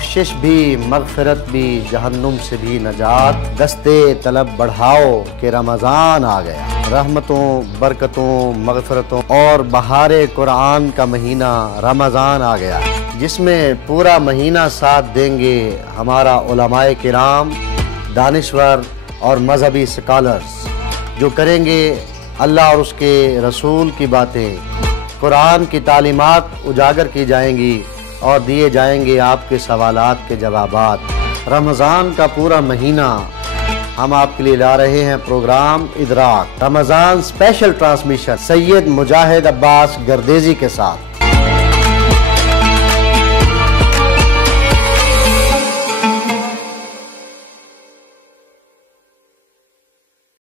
बख्शिश भी, मगफिरत भी, जहन्नुम से भी नजात। दस्ते तलब बढ़ाओ कि रमज़ान आ गया। रहमतों, बरकतों, मगफिरतों और बहारे कुरान का महीना रमज़ान आ गया, जिसमें पूरा महीना साथ देंगे हमारा उलमाए किराम, दानिश्वर और मजहबी स्कॉलर्स, जो करेंगे अल्लाह और उसके रसूल की बातें। कुरान की तालीमात उजागर की जाएंगी और दिए जाएंगे आपके सवालात के जवाबात। रमज़ान का पूरा महीना हम आपके लिए ला रहे हैं programme इदराक, Ramzan special transmission Syed मुजाहिद अब्बास गर्देजी के साथ।